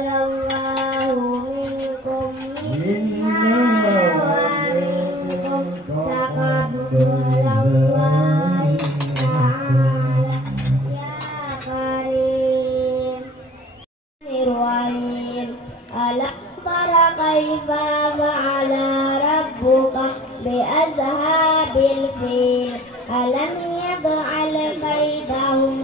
Taqabbalallahu minkum minna wa minkum taqabbalallahi ta'ala ya karim nirwahim alam tara kaifa fa'ala rabbuka bi azhabil fil alam yaj'al kaidahum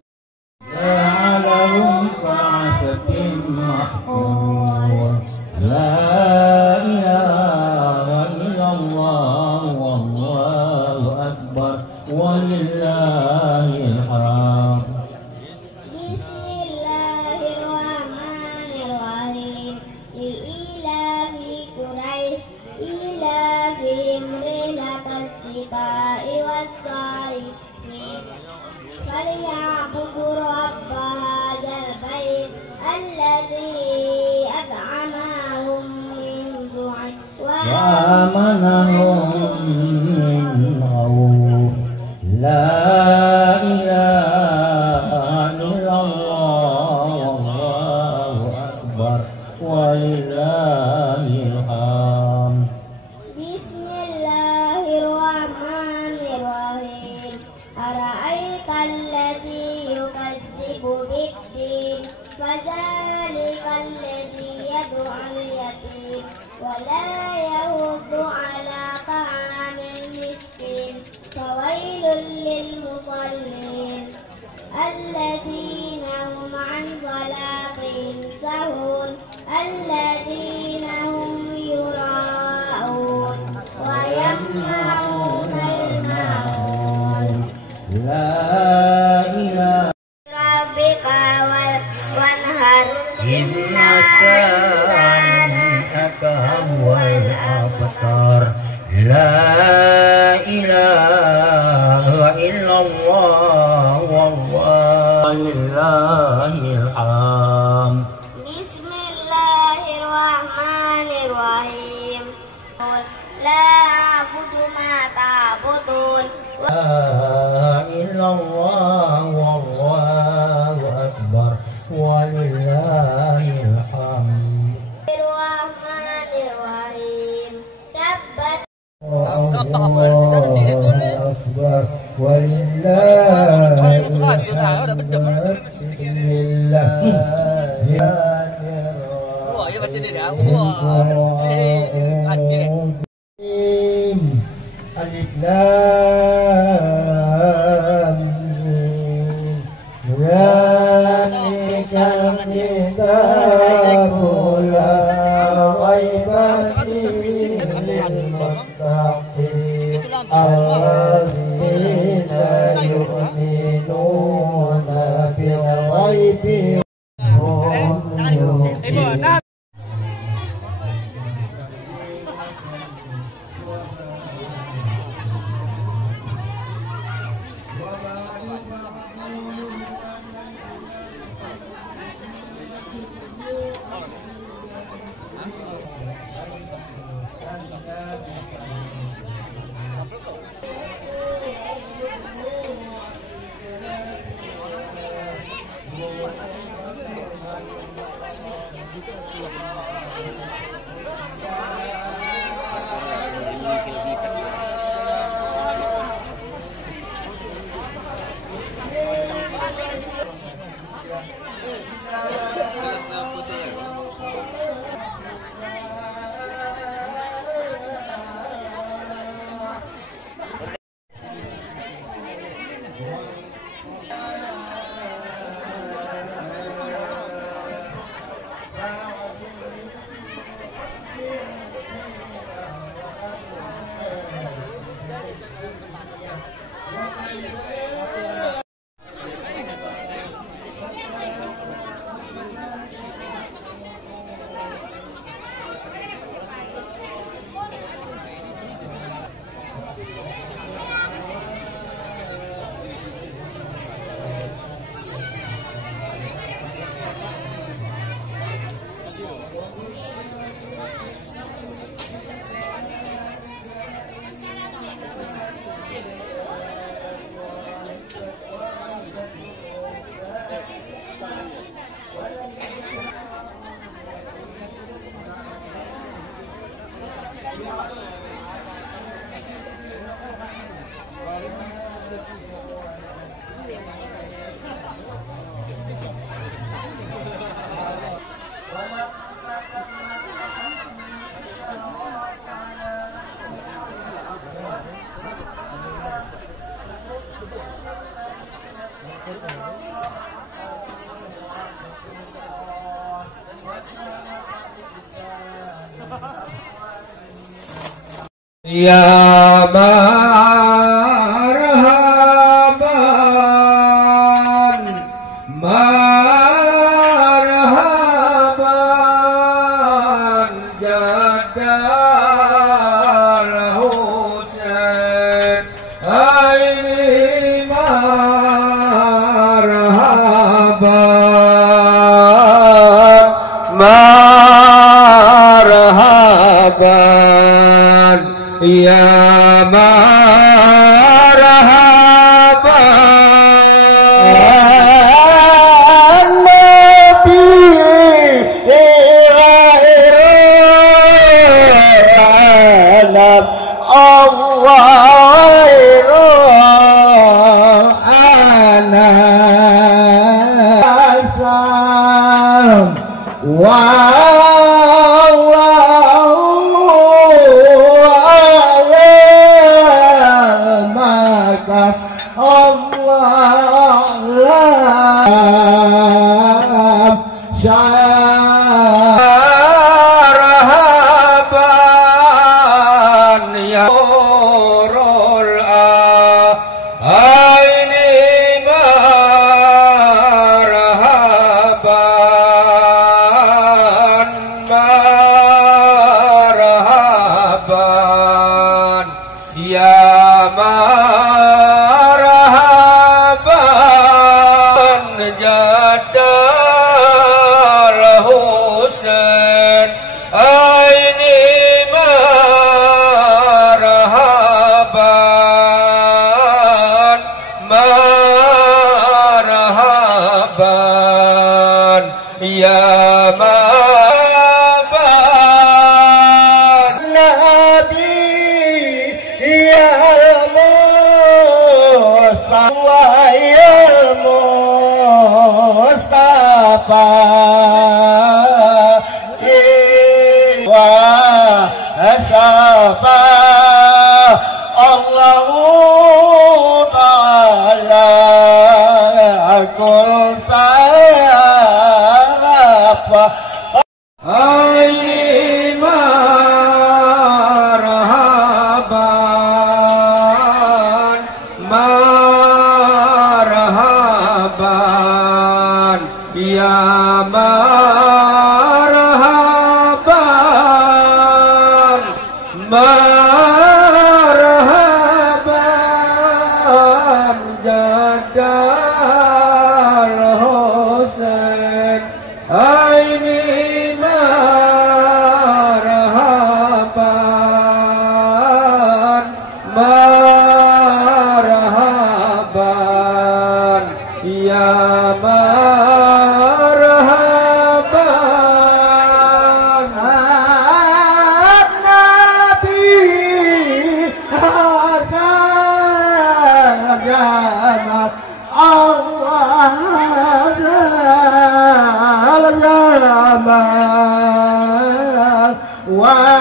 جعلهم كعسف مأكول لا إله إلا الله والله أكبر ولله الحمد. بسم الله الرحمن الرحيم لإيلاف قريش إيلافهم رحلة الشتاء والصيف فليعبدوا رب هذا البيت الذي أطعمهم من جوع وآمنهم من خوف لا إله إلا الله والله أكبر ولله الحمد. بسم الله الرحمن الرحيم أرأيت الذي يكذب بالدين فذلك الذي يدعو اليتيم ولا يحض على طعام المسكين فويل للمصلين الذين هم عن صلاتهم سهون الذين هم يراءون ويمنعون الماعون لا إله ربك وانهر إن شانئك هو الأبتر لا إله إلا الله والله لله الحمد. بسم الله الرحمن الرحيم لا أعبد ما تعبدون لا إلا الله والله أكبر ولله الحمد. الرحمن الرحيم تبت الله أكبر ولله الحمد. بسم الله ألف لام ميم ذلك الكتاب لا ريب فيه للمتقين الذين يؤمنون بالغيب هم يوقنون. Ya marhaban, marhaban, jadal Husain, aini marhaban, marhaban. Ya marhaban Nabi alam Allah anam wa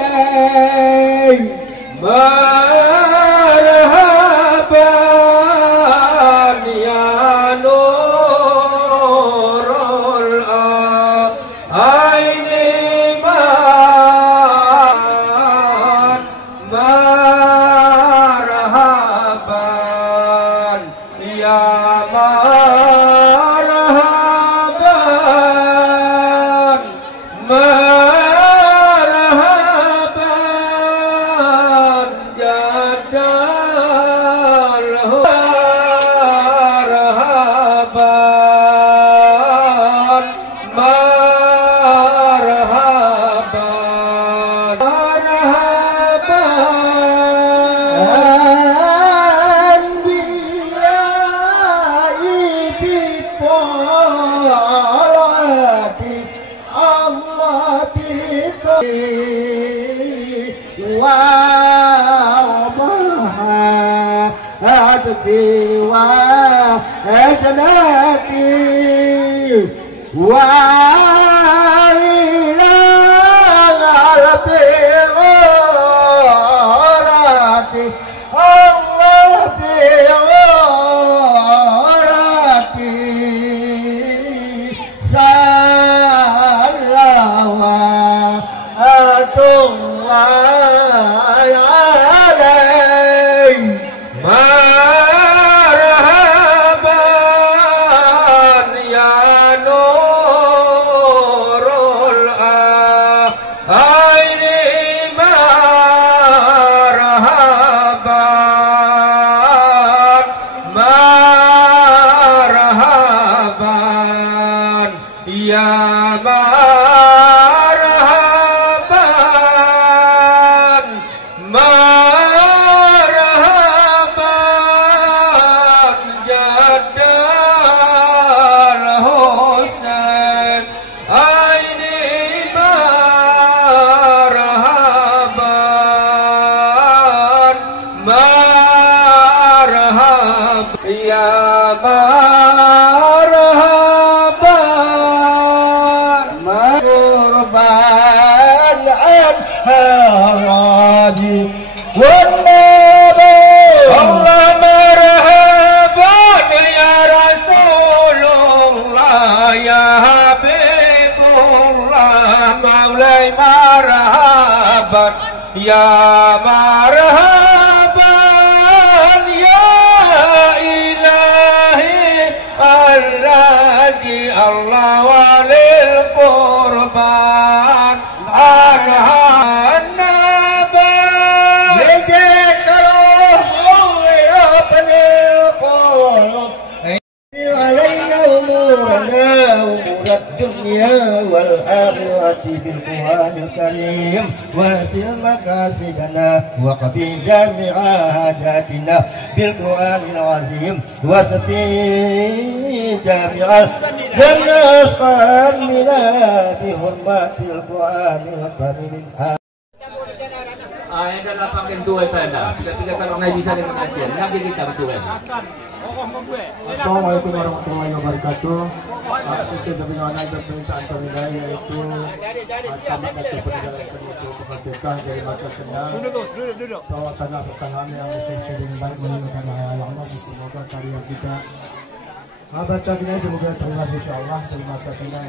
إليه Ya marhaban ya ilahi alladhi Allah walil qurban anhan naban lidikruhu yabnil qulub alayna umurana umurat dunya wal akhirati bil Qur'anil karim واغفر مقاصدنا وقبل جميع حاجاتنا بالقرآن العظيم واسقي جميع الجنة منا بحرمات القرآن الكريم. Yang adalah pakai dua tanda. Tiga kalau naik bisa dengan kajian. Nanti kita betul. Assalamualaikum warahmatullahi wabarakatuh. Aku sudah mengenai permintaan pemindai yaitu tamat atau peninggalan penutup kemerdekaan dari mata senang pelaksana pertahanan yang sesuai dengan baik menggunakan Allah. Semoga karya kita baca ini semoga terima insya Allah terima kasih yang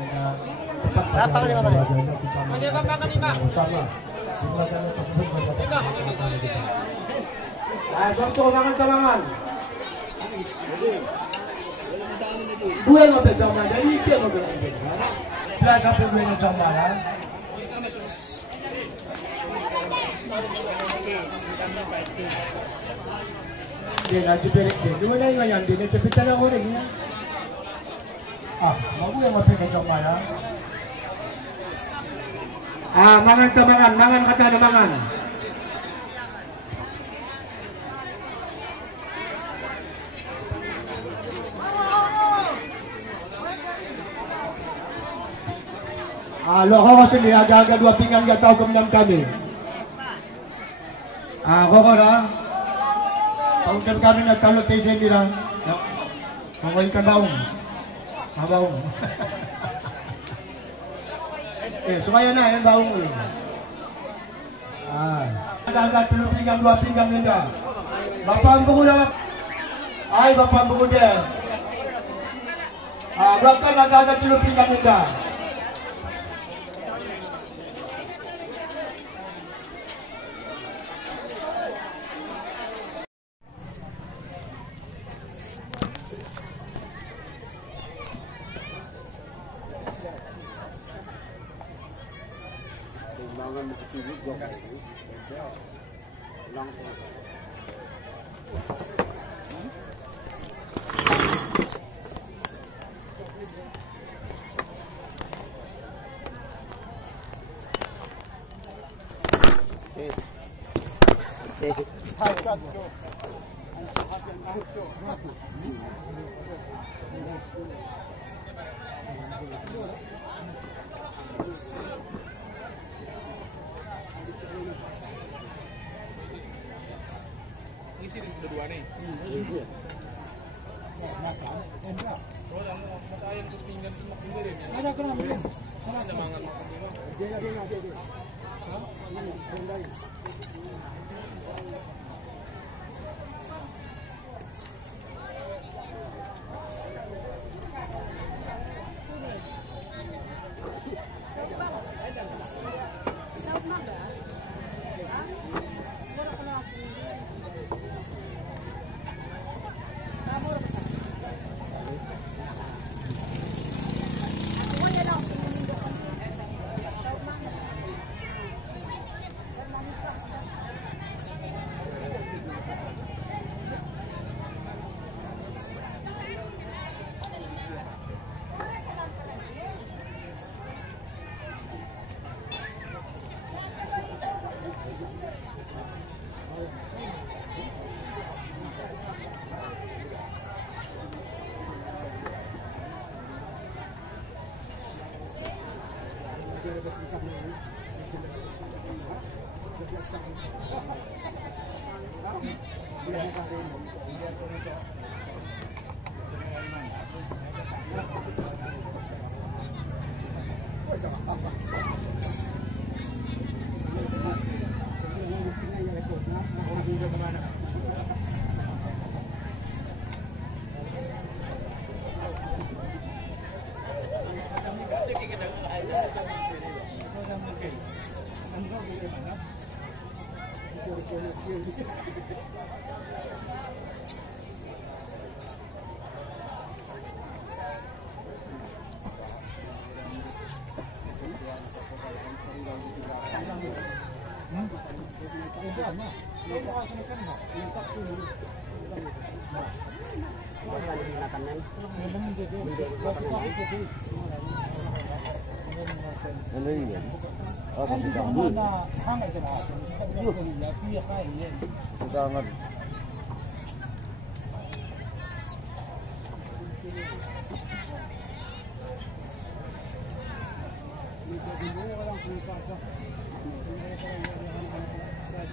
tepat pada wajahnya kita bersama wajahnya tersebut bersama kita. Satu tangan. Dua yang ada jamaah dari itu yang ada belas sampai dua yang jamaah. Dia nanti beri dia dua yang dia nanti kita nak orangnya. Mau yang mau pergi jamaah. Mangan kata ada mangan. Kau sendiri agak-agak dua pinggan gak tahu keminam kami. Kau dah. Tahu kami nak kalau teh sendiri lah. Kau ikan baung. Baung. Supaya nak yang baung ni. Agak-agak dua pinggan minda. Bapak buku dah. Bapak buku dia. Belakang agak-agak 3 pinggan minda. Isi berdua nih.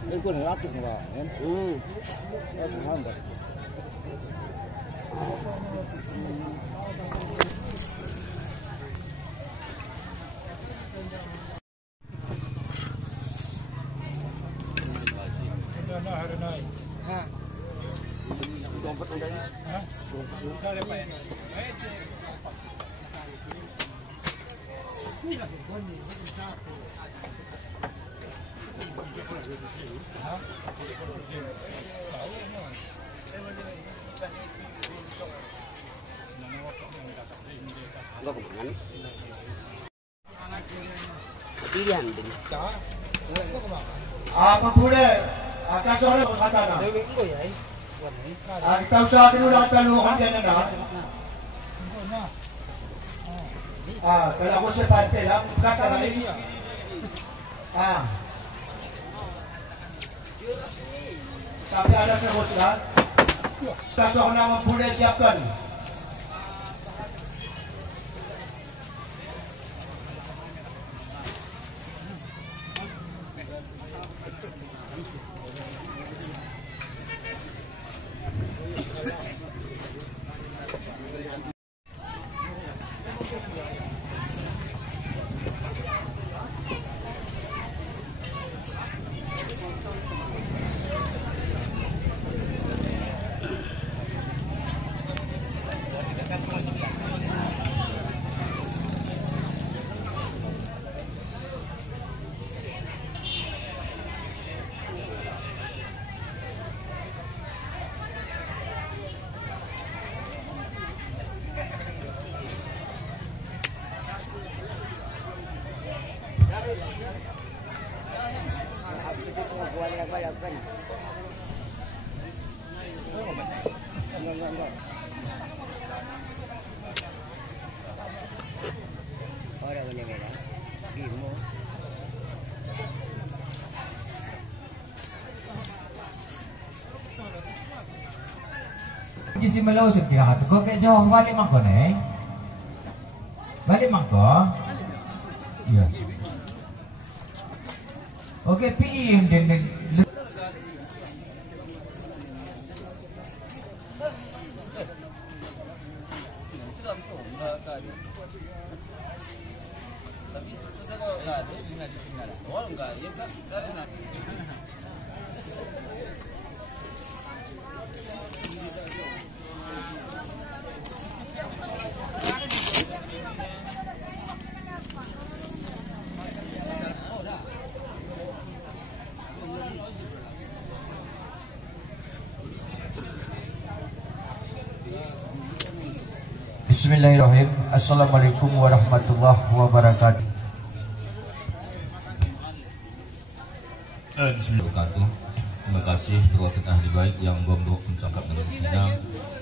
Itu nih aktif nggak? Pemuda, kasar kata nak. Kita usahakan ulang taluhan dia nak. Kalau aku sepantai lah, kata lagi. Tapi ada sebutkan, kasar nama pemuda siapkan. Si melusut kira kata kok kayak jauh balik mangko nih balik mangko iya oke pin dan Bismillahirrahmanirrahim. Assalamualaikum warahmatullahi wabarakatuh. Bismillahirrahmanirrahim. Terima kasih perwakilan ahli baik yang membawa pencangkap dengan sidang.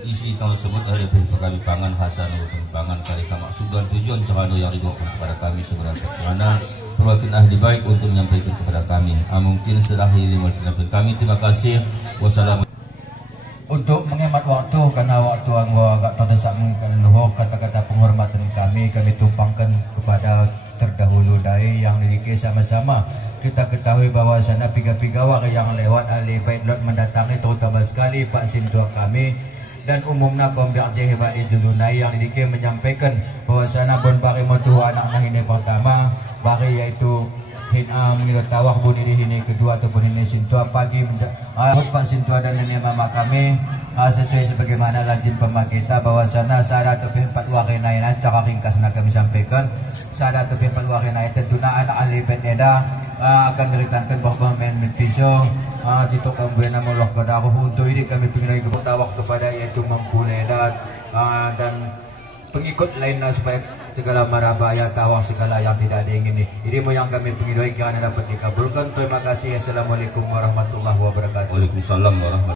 Isi tahun tersebut ada perkara pangan hasan pangan karika maksudan tujuan sarana yang dibawakan kepada kami sebenarnya kerana perwakilan ahli baik untuk menyampaikan kepada kami. Mungkin setelah ini menyampaikan kami. Terima kasih. Wassalamualaikum. Untuk menghemat waktu karena waktu anggo agak terdesak mengkan luhur kata-kata penghormatan kami tumpangkan kepada terdahulu dari yang didiki sama-sama. Kita ketahui bahwa sana piga-piga wak yang lewat ahli baik lot mendatangi terutama sekali Pak Sintua kami dan umumnya kaum biarjah hebat di Julunai yang didiki menyampaikan bahwa sana bon bari motu anak ini pertama bari yaitu mengilut tawah bunyi di sini kedua ataupun ini Sintua pagi Pak Sintua dan nenek mama kami sesuai sebagaimana lazim pemah kita bahwa sana sada tepi 4 warinai secara ringkas kami sampaikan sada tepi 4 warinai tentunya anak ahli neda akan diritangkan bahwa main pisau jika pembina Allah pada aku untuk ini kami ingin bertawak kepada yaitu mampu neda dan pengikut lainnya supaya segala marabaya tawak segala yang tidak diingini. Ini yang kami pengidoi kiranya dapat dikabulkan. Terima kasih. Assalamualaikum warahmatullahi wabarakatuh. Waalaikumsalam warahmatullahi wabarakatuh.